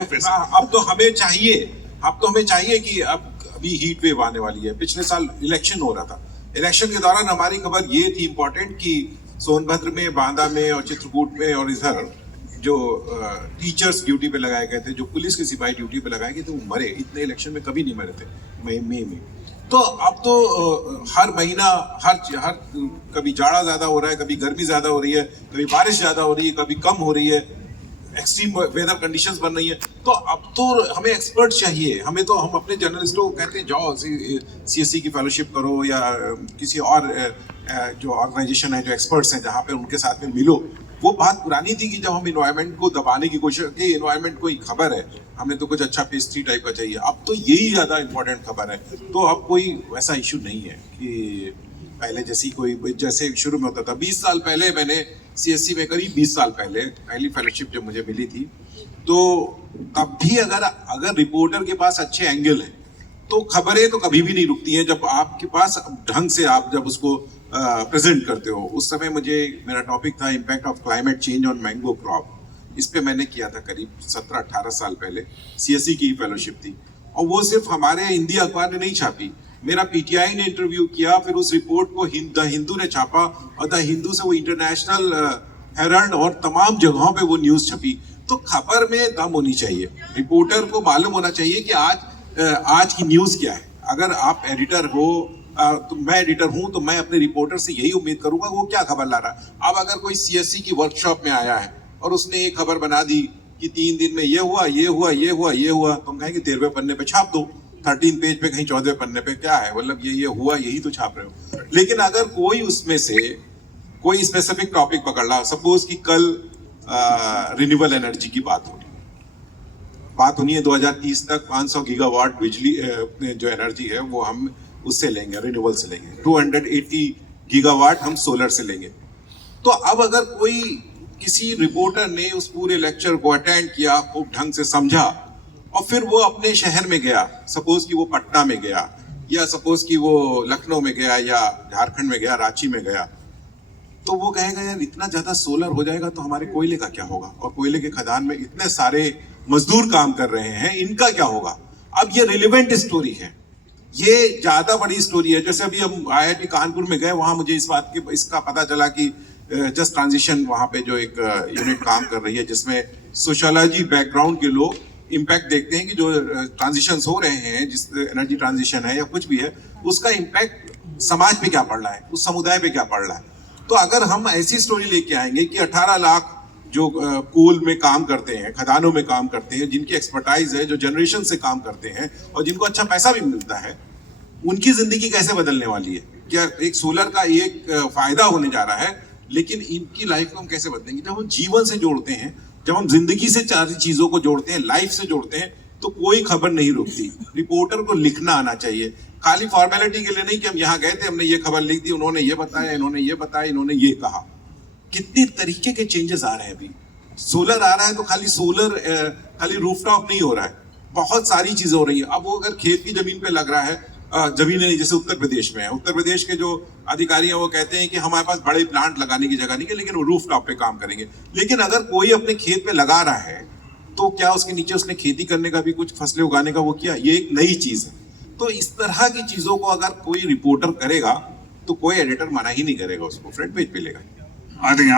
अब तो हमें चाहिए कि अब अभी हीट वेव आने वाली है। पिछले साल इलेक्शन हो रहा था, इलेक्शन के दौरान हमारी खबर ये थी इम्पोर्टेंट कि सोनभद्र में, बांदा में और चित्रकूट में और इधर जो टीचर्स ड्यूटी पे लगाए गए थे, जो पुलिस के सिपाही ड्यूटी पे लगाए गए थे, वो मरे। इतने इलेक्शन में कभी नहीं मरे थे मई में। तो अब तो हर महीना हर कभी जाड़ा ज्यादा हो रहा है, कभी गर्मी ज्यादा हो रही है, कभी बारिश ज्यादा हो रही है, कभी कम हो रही है, एक्सट्रीम वेदर कंडीशंस बन रही है। तो अब तो हमें एक्सपर्ट चाहिए। हम अपने जर्नलिस्टों को कहते हैं जाओ सीएससी की फेलोशिप करो या किसी और जो ऑर्गेनाइजेशन है, जो एक्सपर्ट्स हैं, जहाँ पे उनके साथ में मिलो। वो बात पुरानी थी कि जब हम इन्वायरमेंट को दबाने की कोशिश की, इन्वायरमेंट कोई खबर है, हमें तो कुछ अच्छा पेस्ट्री टाइप का चाहिए। अब तो यही ज्यादा इंपॉर्टेंट खबर है। तो अब कोई वैसा इशू नहीं है कि पहले जैसे शुरू में होता था। 20 साल पहले मैंने सीएससी में, करीब 20 साल पहले पहली फेलोशिप जब मुझे मिली थी, तो तब भी अगर रिपोर्टर के पास अच्छे एंगल हैं तो खबरें तो कभी भी नहीं रुकती हैं, जब आपके पास ढंग से आप जब उसको प्रेजेंट करते हो। उस समय मेरा टॉपिक था impact of climate change on mango crop. इस पे मैंने किया था करीब 17-18 साल पहले। सीएससी की फेलोशिप थी और वो सिर्फ हमारे हिंदी अखबार ने नहीं छापी, मेरा पीटीआई ने इंटरव्यू किया, फिर उस रिपोर्ट को द हिंदू ने छापा और द हिंदू से वो इंटरनेशनल हेराल्ड और तमाम जगहों पे वो न्यूज छपी। तो खबर में दम होनी चाहिए, रिपोर्टर को मालूम होना चाहिए कि आज की न्यूज क्या है। अगर आप एडिटर हो, तो मैं एडिटर हूं, तो मैं अपने रिपोर्टर से यही उम्मीद करूंगा वो क्या खबर ला रहा है। अब अगर कोई सीएससी की वर्कशॉप में आया है और उसने ये खबर बना दी कि 3 दिन में ये हुआ, तो हम कहेंगे 13वें पन्ने पे छाप दो, 13 पेज पे, कहीं 14वें पन्ने पे। क्या है मतलब, ये हुआ, यही तो छाप रहे हो। लेकिन अगर कोई उसमें से कोई स्पेसिफिक टॉपिक पकड़ ला, सपोज कि कल रिन्यूएबल एनर्जी की बात होनी है 2030 तक 500 गीगावाट बिजली जो एनर्जी है वो हम उससे लेंगे, रिन्यूएबल से लेंगे। 280 गीगावाट हम सोलर से लेंगे। तो अब अगर कोई किसी रिपोर्टर ने उस पूरे लेक्चर को अटेंड किया, खूब ढंग से समझा और फिर वो अपने शहर में गया, सपोज कि वो पटना में गया या सपोज कि वो लखनऊ में गया या झारखंड में गया, रांची में गया, तो वो कहेगा यार इतना ज्यादा सोलर हो जाएगा तो हमारे कोयले का क्या होगा, और कोयले के खदान में इतने सारे मजदूर काम कर रहे हैं, इनका क्या होगा। अब ये रिलेवेंट स्टोरी है, ये ज्यादा बड़ी स्टोरी है। जैसे अभी हम आईआईटी कानपुर में गए, वहां मुझे इसका पता चला कि जस्ट ट्रांजिशन वहां पे जो एक यूनिट काम कर रही है, जिसमें सोशियोलॉजी बैकग्राउंड के लोग इम्पैक्ट देखते हैं कि जो ट्रांजिशन हो रहे हैं, जिस एनर्जी ट्रांजिशन है या कुछ भी है, उसका इम्पैक्ट समाज पे क्या पड़ रहा है, उस समुदाय पे क्या पड़ रहा है। तो अगर हम ऐसी स्टोरी लेके आएंगे कि 18 लाख जो कोल में काम करते हैं, खदानों में काम करते हैं, जिनकी एक्सपर्टाइज है, जो जनरेशन से काम करते हैं और जिनको अच्छा पैसा भी मिलता है, उनकी जिंदगी कैसे बदलने वाली है। क्या एक सोलर का एक फायदा होने जा रहा है, लेकिन इनकी लाइफ को हम कैसे बदलेंगे। जब हम जीवन से जोड़ते हैं, जब हम जिंदगी से सारी चीजों को जोड़ते हैं, लाइफ से जोड़ते हैं, तो कोई खबर नहीं रुकती। रिपोर्टर को लिखना आना चाहिए, खाली फॉर्मेलिटी के लिए नहीं कि हम यहाँ गए थे, हमने ये खबर लिख दी, उन्होंने ये बताया, इन्होंने ये बताया, इन्होंने ये कहा। कितनी तरीके के चेंजेस आ रहे हैं। अभी सोलर आ रहा है तो खाली रूफटॉप नहीं हो रहा है, बहुत सारी चीजें हो रही है। अब वो अगर खेत की जमीन पे लग रहा है, जमीन नहीं, जैसे उत्तर प्रदेश में है, उत्तर प्रदेश के जो अधिकारी हैं वो कहते हैं कि हमारे पास बड़े प्लांट लगाने की जगह नहीं है, लेकिन वो रूफटॉप पे काम करेंगे। लेकिन अगर कोई अपने खेत पे लगा रहा है तो क्या उसके नीचे उसने खेती करने का भी, कुछ फसलें उगाने का वो किया, ये एक नई चीज है। तो इस तरह की चीजों को अगर कोई रिपोर्टर करेगा तो कोई एडिटर मना ही नहीं करेगा, उसको फ्रंट पेज पे लेगा। I think